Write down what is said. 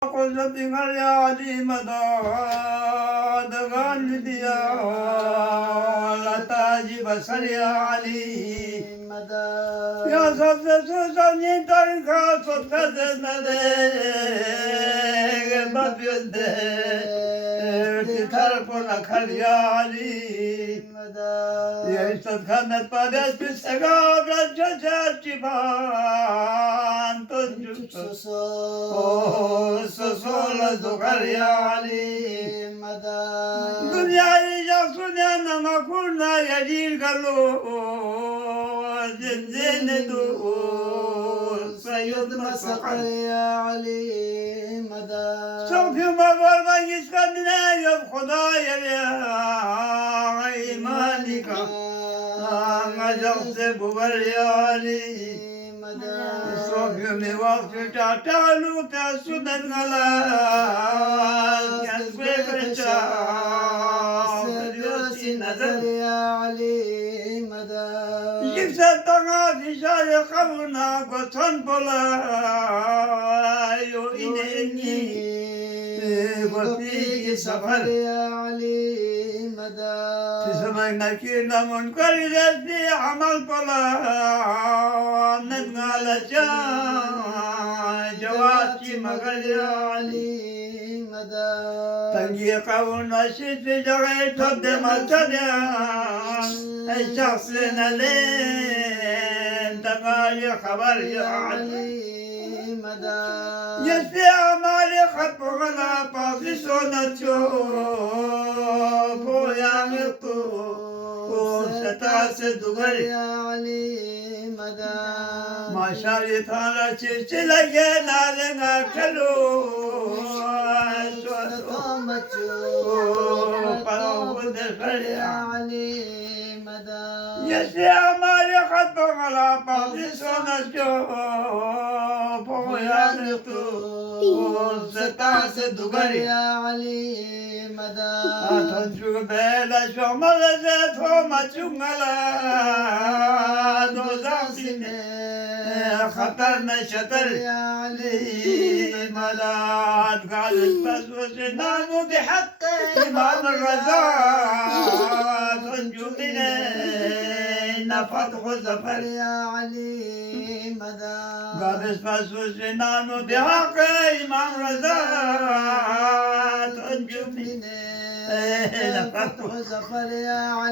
قلت يا علي مداد غالديا لا تاجي بصر يا علي يا صوت سوسني تنكا صوت سنده بابيده تكربنا خل يا علي يا استاذ خانت بادس بسغاب رججاتيبان تنجو سولا زغر يا علي دنيا يجسنا نمكنا يجيل قلو زنزين دو سيد مسقر يا علي صوفي مبر ما يسكننا يا خدا يا مالكا مجلس ببر يا علي صوفي من وقت تعالوا تسودن على يسوع نظر يا علي يكسر في شارع قبرنا قطن بلا يو إنني وفيك سفر يا علي تسمعنا كنا منكر في عمل بلا نتقال جواتي مغر يا علي تنجي قونا شد جغي تبد ملتدى الشخص لنا لين تقالي خبر يا علي يسي عمالي خط غلا باقي سونتشو بويا ميقو ستاس دغر يا علي ما شاري ثانا چيچي لگے نالنا کلو يا علي يسي عمالي خط غلا باقي سونتشو بويا ميقو ستاس دغر يا علي أتنجو بلا شمال زيت هما جملا دوزاسين خطر نشتر يا علي مداد قالت بس وسنانو بحق إمام الرزاق تنجو بنا فتح زفر يا علي قالت بس وسنانو بحق إمام الرزاق تنجو بنا فتح زفر يا علي